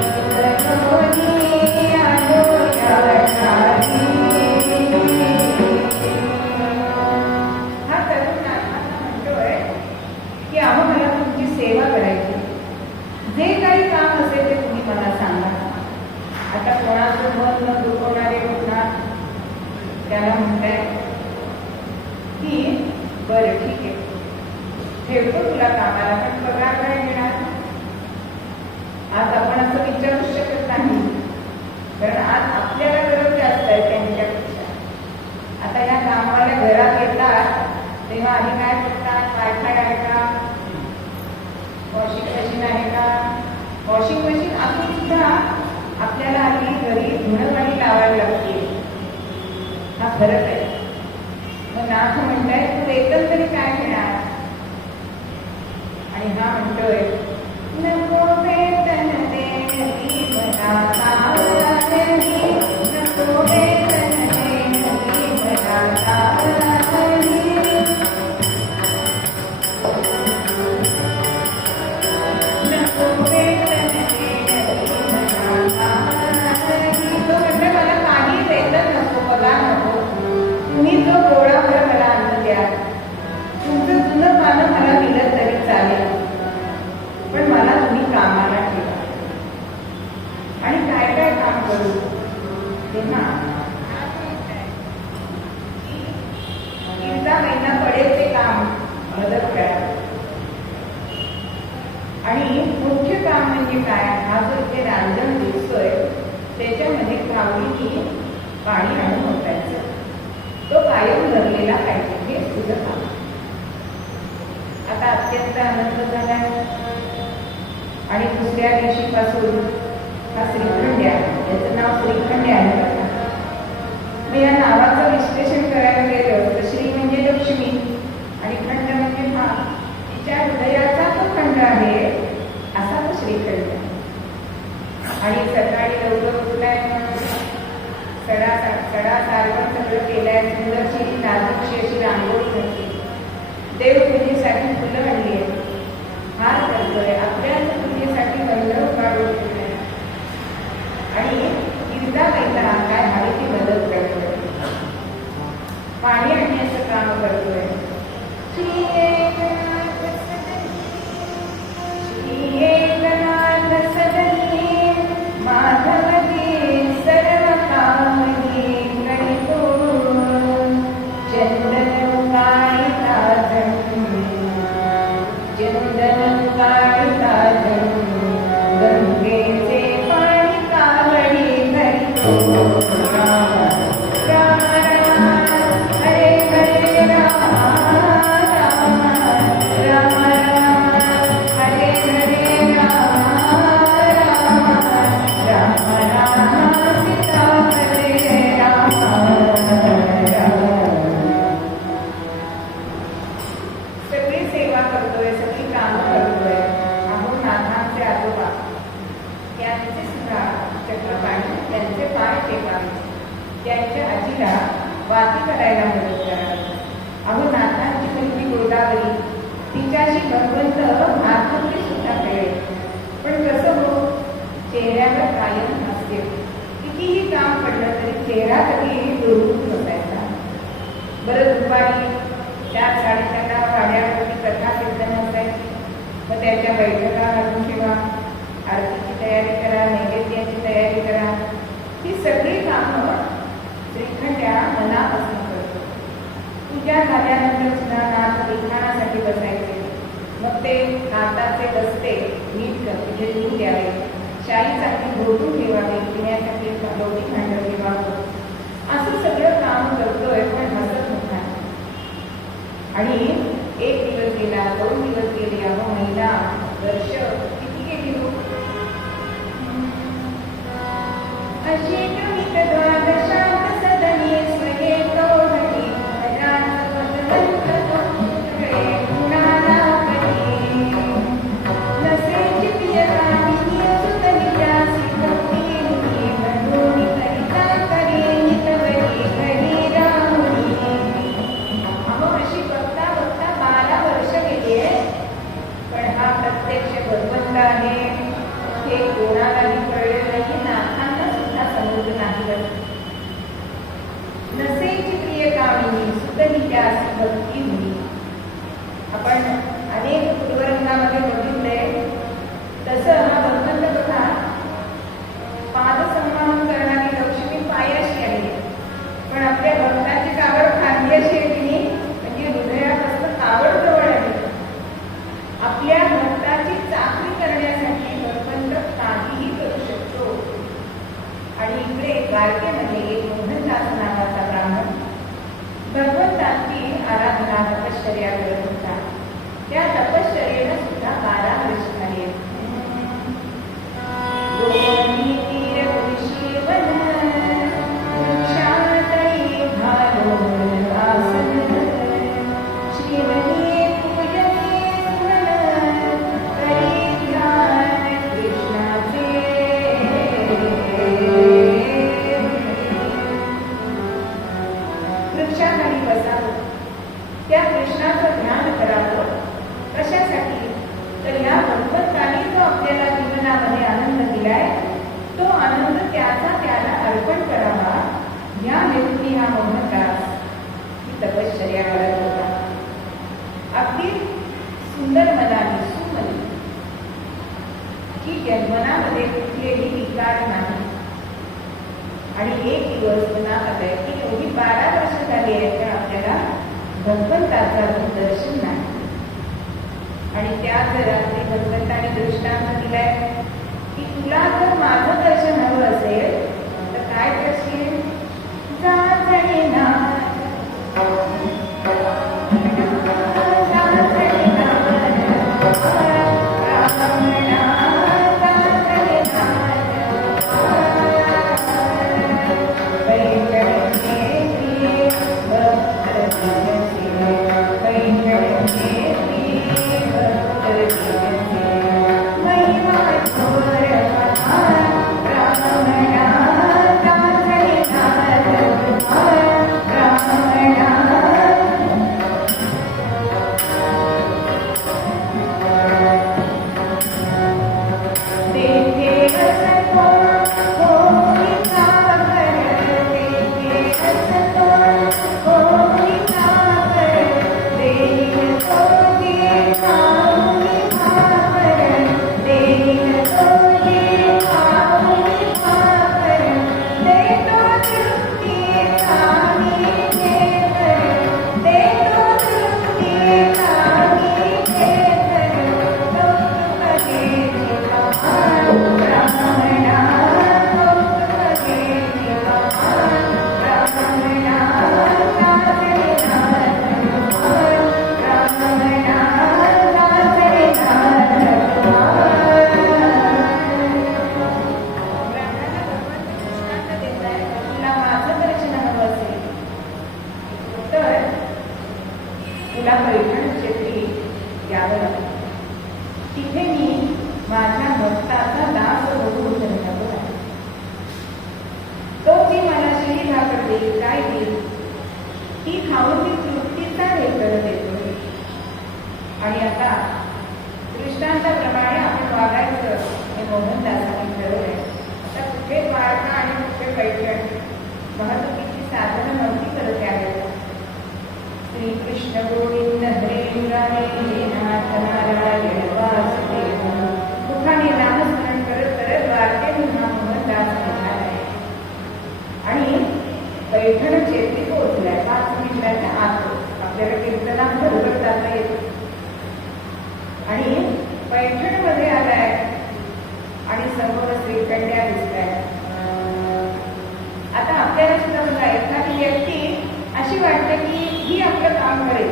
तुझोनी आलो या ठाणी. हा तरुण नाथांना म्हणतोय की अहो मला तुमची सेवा करायची, जे काही काम असेल ते तुम्ही मला सांगा. आता कोणाचं मन न दुखवणारे होणार, त्याला म्हणताय की बरं ठीक आहे, ठेवतो तुला कामाला, पण पगार काय मिळणार. आज आपण असं विचारू शकत नाही, कारण आज आपल्याला गरज जास्त आहे त्यांच्यापेक्षा. आता या कामाला घरात येतात तेव्हा आधी काय करतात, वायफाय आहे का, वॉशिंग मशीन आहे का. वॉशिंग मशीन असून सुद्धा आपल्याला आधी घरी धुणं पाणी लावायला लागते. हा फरक आहे. मग नाथ म्हणताय तू एकंदरी काय मिळणार. आणि हा म्हणतोय नको वेतन देणगी मला कावळानी, नको वेतन देणगी मला कावळानी. नको वेतन देणगी मला कावळानी. तो म्हणतो मला काही वेतन नको, पगार नको, तुम्ही जो गोळाभर मला आणून द्या. तुमचं जुनं पानं मला दिलं तरी चालेल, पण मला तुम्ही कामाला ठेवा. आणि काय काय काम करू. तेव्हा म्हणजे काय, हा जो इथे रांजण दिसतोय त्याच्यामध्ये कावडीने पाणी आणून ओतायचं, तो कायम भरलेला पाहिजे, हे तुझं काम. आता अत्यंत आनंद झाला. आणि दुसऱ्या दिवशीपासून हा श्रीखंड आहे, त्याचं नाव श्रीखंड आहे. मी या नावाचं विश्लेषण करायला गेलं तर श्री म्हणजे लक्ष्मी आणि खंड म्हणजे हा तिच्या हृदयाचा तो खंड आहे, असा तो श्रीखंड. आणि सकाळी लवकर उठलाय, सडा सारवण सगळं केलंय, सुंदरशी नाजूकशी अशी रांगोळी घातली, देवपूजेसाठी फुलं आणली आहे, हार करतोय, आपल्या पूजेसाठी मंडळ काढून ठेवलंय आणि गिरजाबाईला काय हवी ती मदत करतोय, पाणी आणण्याचं काम करतोय. श्री एकनाथ सदनी माधवजी सर्व कामनी गणितो चंदन काळिता चंदन काळिता गंगेचे पाणी कावडी धरितो. त्यांच्या आजीला वाती करायला मदत करा. अहो नाथांची मुलगी गोदावरी, तिच्याशी भगवंत आतुरते सुद्धा कळेल, पण कसं हो, चेहऱ्यावर कायम नसते. कितीही काम पडलं तरी चेहरा कधी दुर्गुण नसायचा. बरं दुपारी 4-4:30 वाड्यावरती कथा कीर्तन असायची, मग त्याच्या बैठका घालून ठेवा, आरतीची तयारी करा, नैवेद्याची तयारी करा. ही सगळी कामं श्रीखंड्या मनापासून करतो. पूजा झाल्यानंतर सुद्धा नाथ लिखाणासाठी बसायचे, मग ते नाथाचे दस्ते नीट म्हणजे धुवून द्यावे, शाईसाठी भोगून ठेवावे, पिण्यासाठी लोटी भांडं ठेवावं, असं सगळं काम करतोय, पण हसत नव्हता. आणि 1 दिवस गेला, 2 दिवस गेले, अहो महिना, वर्ष किती गेली हो. अशी द्वादशांत सदनी स्वये तोडली नसेची प्रियकामिनी सुतनिजासी भक्तिनी बंधुनी करिता करी तवरी घरी रामुनी. अहो अशी बघता बघता 12 वर्ष गेली, पण हा प्रत्यक्ष भगवंत आहे हे कोणालाही कळले नाही, नाथांना सुद्धा समजलं नाही. नसेची प्रियकामिनी सुतनिजासी भक्तिनी. आपण अनेक पूर्वरंगामध्ये बघितलंय तसं हा भगवंत बघा पादसंवाहन करणारी लक्ष्मी पायाशी आहे, पण आपल्या भक्ताची कावड खांदी अशी आहे की नाही, म्हणजे हृदयापासून कावड जवळ आहे. आपल्या भक्ताची चाकरी करण्यासाठी भगवंत काहीही करू शकतो. आणि इकडे द्वारकेमध्ये एक मोहनदास नावाचा ब्राह्मण भगवंताची आराधना तपश्चर्या करत होता. त्या तपश्चर्येनं सुद्धा 12 वर्ष झाली. त्या कृष्णाचं ध्यान करावं. कशासाठी, तर या भगवंताने जो आपल्याला जीवनामध्ये आनंद दिलाय, तो आनंद त्याचा त्याला अर्पण करावा, या हेतूने हा मोहनदास ही तपश्चर्या करत होता. अगदी सुंदर मनाने, सुमनी, की मनामध्ये कुठलेही विकार नाही. आणि एक दिवस मनात आहे की एवढी 12 वर्ष झाली आहेत, तर आपल्याला भगवंताचा दर्शन नाही. आणि त्याच रात्री भगवंताने दृष्टांत दिलाय तुला जर माझं दर्शन हवं असेल तर काय करशील? जाजणे नाथ, तुला पैठण क्षेत्री यावं लागेल. तिथे मी माझ्या भक्ताचा दास बघून धन्यवाद आहे. तो ती मला शिळी भाकर देईल, काय देईल ती खाऊन ती तृप्तीचा हेकर देतो. आणि आता दृष्टांताप्रमाणे आपण वागायचं हे मोहनदासांनी ठरवलंय. आता कुठे द्वारका आणि कुठे पैठण वाहतुकीची साधनं नव्हती करत त्यावेळेला. श्री कृष्ण गोविंद हरे मुरारे हे नाथ नारायण वासुदेव दुःखाने नामस्मरण करत करत द्वारकेहून हा मोहनदास निघाला आहे. आणि पैठण क्षेत्री पोहोचलाय. 5 मिनिटाच्या आत आपल्याला कीर्तनात बरोबर जाता येतो. आणि पैठण मध्ये आलाय आणि समोर श्रीखंड्या दिसताय. आता आपल्याला सुद्धा बघा, एखादी व्यक्ती अशी वाटते की ही आपलं काम करेल,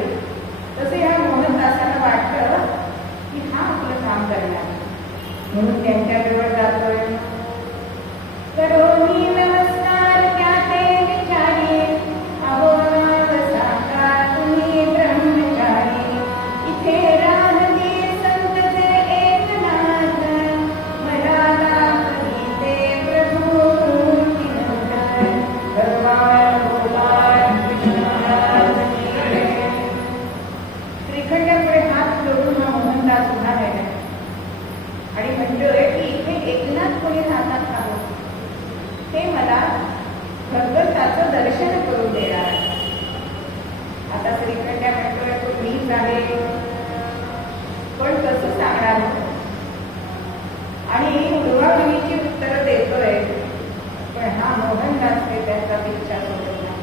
तसे ह्या मोहनदासाला वाटतं की हा आपलं काम करणार, म्हणून त्यांच्याजवळ जातोय. करोमी नमस्कार क्या ते विचारी, अहो नाव सांगा तुम्ही ब्रह्मचारी. इथे राहते संत जे एकनाथ, मला दाखवी ते प्रभू किनोदर. भगवान भगवान श्रीखंड्यापुढे हात जोडून हा मोहनदास उभा राहिला आणि म्हणतोय की इथे एकनाथ कोणी राहतात का? ते मला भगवंताचं दर्शन करून देणार. आता श्रीखंड्या म्हणतोय तो मीच आहे, पण कसं सांगणार? आणि उडवाउडवीची उत्तरं देतोय, पण हा मोहनदास ते त्याचा विचार करत नाही.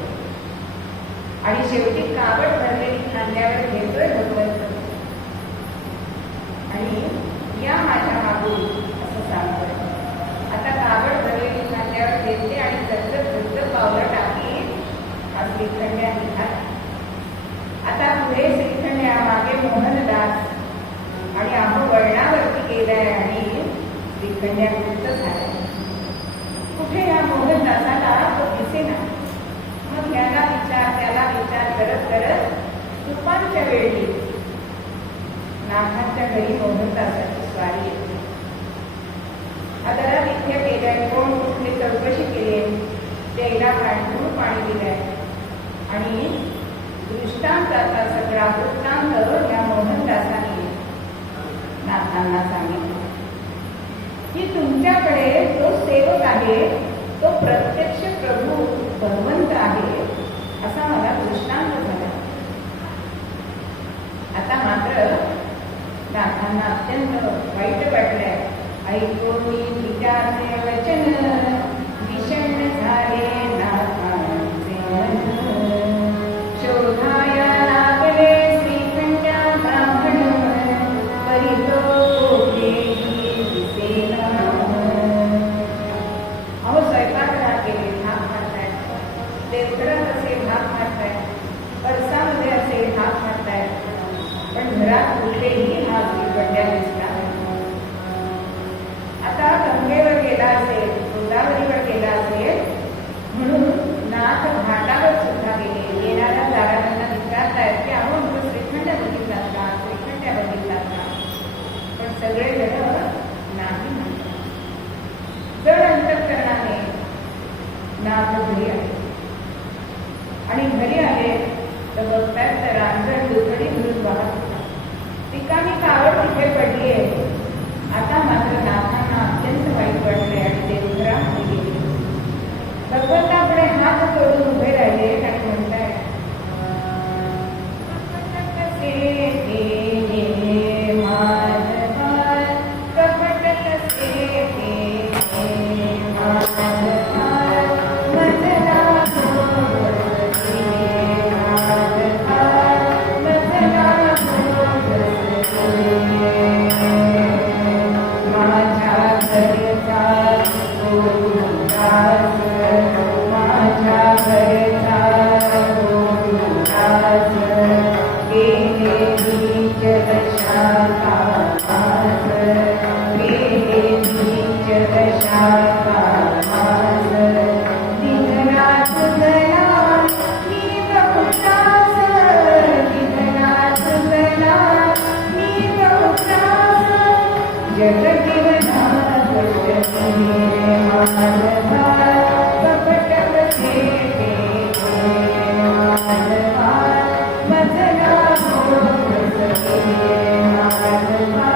आणि शेवटी कावड भरलेली खांद्यावर घेतोय भगवंत आणि या माझ्या मागून असं सांगतोय. आता कावड भरलेली खांद्यावर घेतली आणि जगजग पावलं टाकली. हा श्रीखंड्या निघाला. आता पुढे श्रीखंड्या, मागे मोहनदास आणि आम्ही वळणावरती गेलाय आणि श्रीखंड्या मुक्त झालाय. कुठे या मोहनदासाला तो दिसेना. मग याला विचार त्याला विचार करत करत दुपारच्या वेळी नाथांच्या घरी मोहनदासाची स्वारी येते. आता तिथे गेल्याय, कोण कुठली चौकशी केली, त्याला काढून पाणी दिलंय आणि दृष्टांताचा सगळा वृत्तांत या मोहनदासाने नाथांना सांगितलं की तुमच्याकडे जो सेवक आहे तो प्रत्यक्ष प्रभू भगवंत आहे असा मला दृष्टांत झाला. आता मात्र नाथांना अत्यंत वाईट वाटलंय. ऐकून तिच्याचे वचन विषण्ण झाले नाथांचे मन. शोधाया लागले श्रीखंड्या ब्राह्मण, परितो कोठेही दिसेना. तिथेही हा श्रीखंड्या दिसला. आता गंगेवर गेला असेल, गोदावरीवर गेला असेल म्हणून नाथ घाटावर सुद्धा गेले. येणाऱ्या दारांना विचारतायत की अहो आमचं श्रीखंड बघितलात का, श्रीखंड्या बघितलात का? पण सगळे जण नाही म्हणतात. जड अंतःकरणाने नाथ घरी आले आणि घरी आले तर बघतायत तर रांजण दुधडी भरून वाहत होता. रिकामी कावड तिथे पडली आहे. आता मात्र नाथांना अत्यंत वाईट वाटले आणि ते रुद्रामध्ये गेले. भगवंतापुढे हात जोडून उभे राहिले आणि म्हणताय, कसे हे माधवा, कपट कसे हे माधवा, मजला गोवरती माधवा, मजला गोवरती. माझ्या घरचा गोविंदास, माझ्या घरचा गोविंदास, गेले नीच दशा कामास, गेले नीच दशा कामास. निधना तुझला मी बहुत्रास, निधना तुझला मी बहुत्रास. जगजीवना कष्ट माधवा, कपट कसे माधवा, मजला गोवरती माधवा,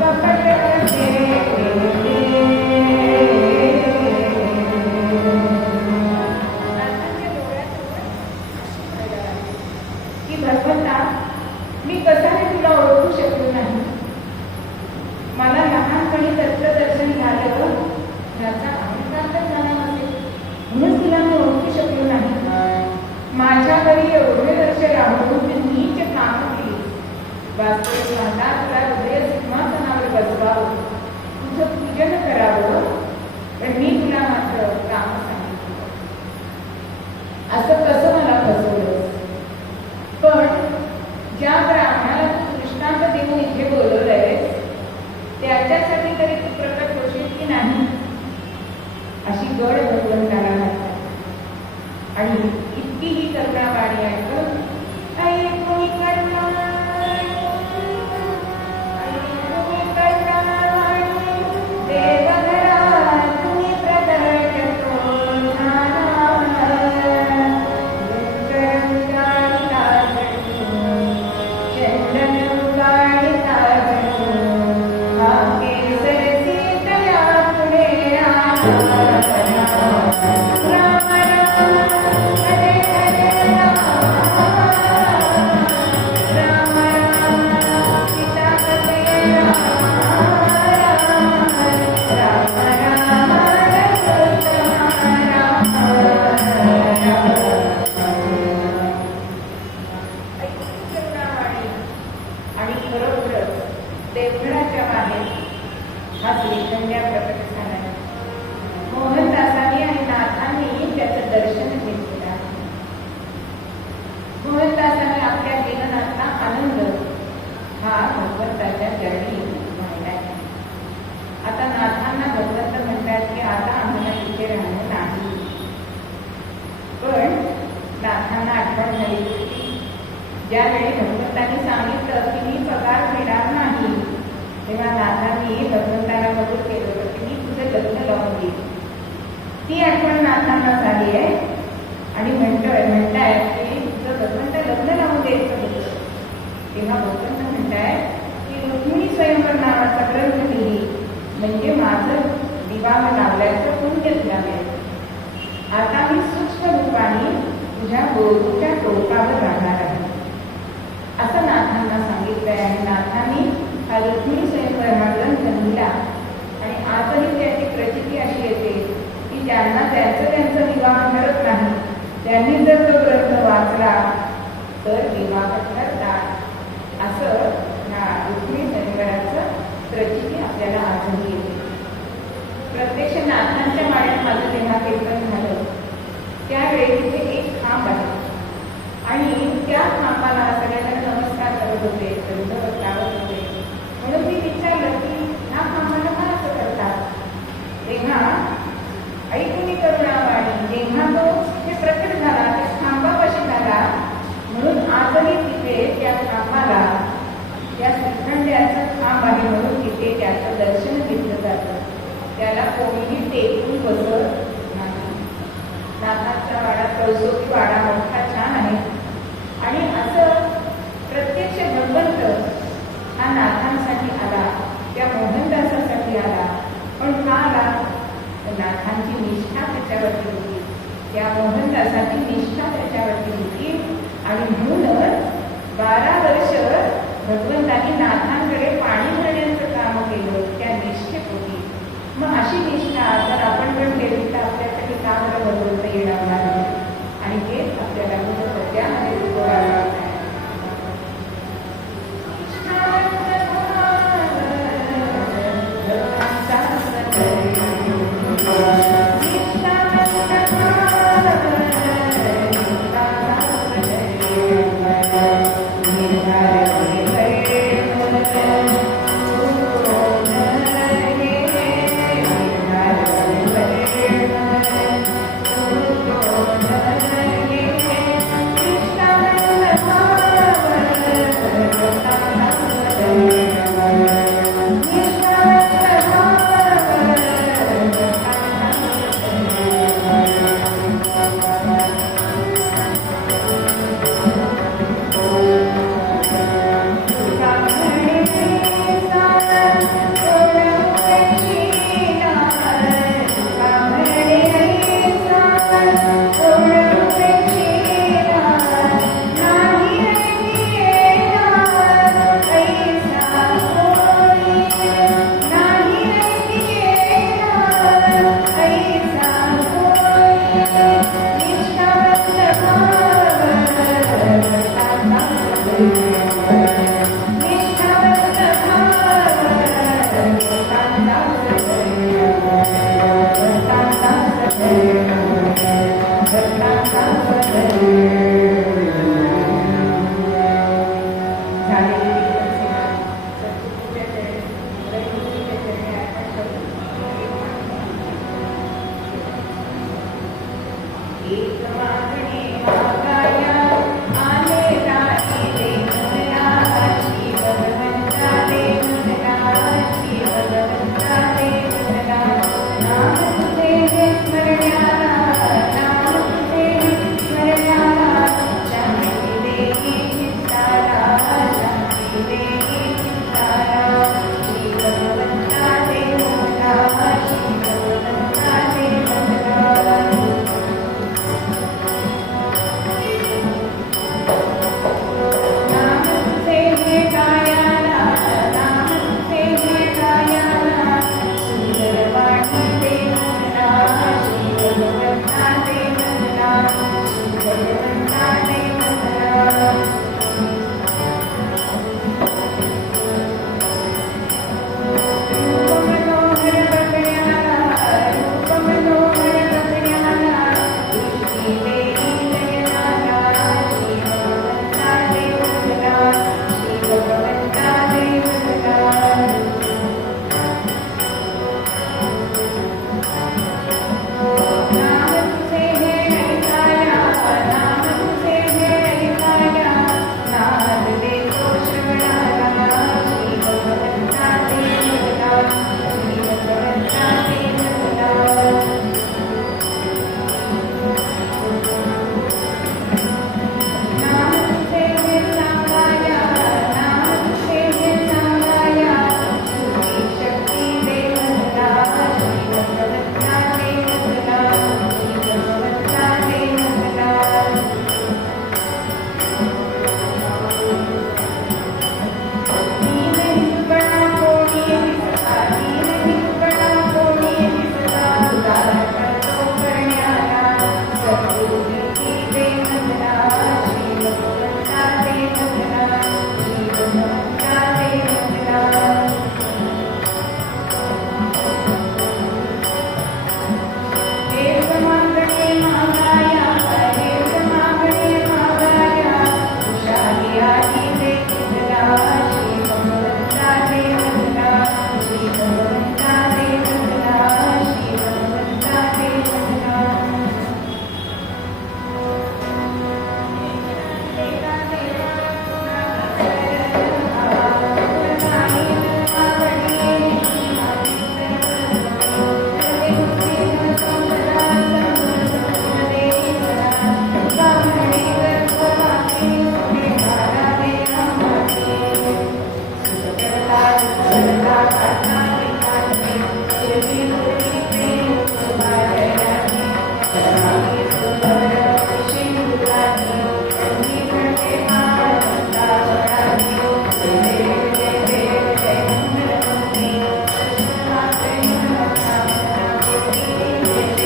कपट कसे. की भगवंता मी कसाने तुला ओळखू शकलो नाही. मला लहानपणी तत्वदर्शन झालं त्याचा अहंकार झाला नसेल म्हणून तुला मी ओळखू शकलो नाही. माझ्या घरी एवढे वर्ष राहून मी नीच काम केली. वास्तविक माझा तुला हृदय सिंहासनावर बसवावं, तुझं पूजन करावं, पण मी तुला मात्र काम सांगितलं. असं कसं मला फसवलंस? पण ज्या ब्राह्मणाला तू दृष्टांत देऊन इथे बोलवलंयस त्याच्यासाठी तरी तू प्रकट होशील की नाही? अशी गड भगवंताला लागतात. आणि इतकी ही करुणावाणी ऐकून ऐकून देवघरा तुम्ही प्रकट देवघराच्या बाहेर हा श्रीखंड्या प्रकट झाला. मोहनदासांनी आणि नाथांनी त्याचं दर्शन घेतलेलं. मोहनदासांनी आपल्या जीवनातला आनंद हा भगवंताच्या चरणी वाहिला. आता नाथांना भगवंत म्हणतात की आता आम्हाला इथे राहणं नाही. पण नाथांना आठवण झाली होती ज्यावेळी भगवंतांनी सांगितलं की मी पगार घेणार नाही, तेव्हा नाथांनी भगवंताला कबूल केलं होतं की मी तुझं लग्न लावून देईन. ती आठवण नाथांना झाली आहे आणि म्हणताय की तुझं भगवंत लग्न लावून द्यायचं होतं. तेव्हा भगवंत म्हणताय की रुक्मिणी स्वयंवर नावाचा ग्रंथ लिही म्हणजे माझं विवाह लावल्याचं पुण्य तुला मिळेल. आता मी सूक्ष्म रूपाने तुझ्या गोरूच्या टोकावर राहणार आहे असं नाथांना सांगितलंय. आणि नाथांनी हा रुक्मिणी स्वयंवर हा ग्रंथ लिहिला आणि आजही त्याची प्रचिती अशी येते की ज्यांना त्यांचं विवाह ठरत नाही त्यांनी जर तो ग्रंथ वाचला तर विवाह ठरतात. असं ह्या रुक्मिणी स्वयंवराचं प्रचिती आपल्याला आजही येते. प्रत्यक्ष नाथांच्या माड्यात माझं जेव्हा कीर्तन झालं त्यावेळी तिथे एक खांब आहे आणि त्या खांबाला सगळेजण नमस्कार करत होते, दंडवत लावत होते. ऐकुनी करुणावाणी जेव्हा तो तिथे प्रकट झाला त्या खांबापाशी झाला, म्हणून आजही तिथे त्या खांबाला, त्या श्रीखंड्याचं खांब आहे म्हणून तिथे त्याचं दर्शन घेतलं जातं. त्याला कोणीही टेकून बसत नाही. नाथांचा वाडा कळसोकी वाडा मोठा छान आहे आणि असं प्रत्यक्ष भगवंत हा नाथांसाठी आला, त्या मोहनदासासाठी आला. पण का आला? तर नाथांची निष्ठा त्याच्यावरती होती, त्या मोहनदासाची निष्ठा त्याच्यावरती होती आणि म्हणूनच 12 वर्ष भगवंतांनी नाथांकडे पाणी भरण्याचं काम केलं त्या निष्ठेपोटी. मग अशी निष्ठा जर आपण पण केली तर आपल्यासाठी का बरं भगवंत येणार नाही? आणि हेच आपल्याला त्यामध्ये उपयोगाला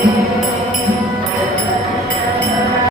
जय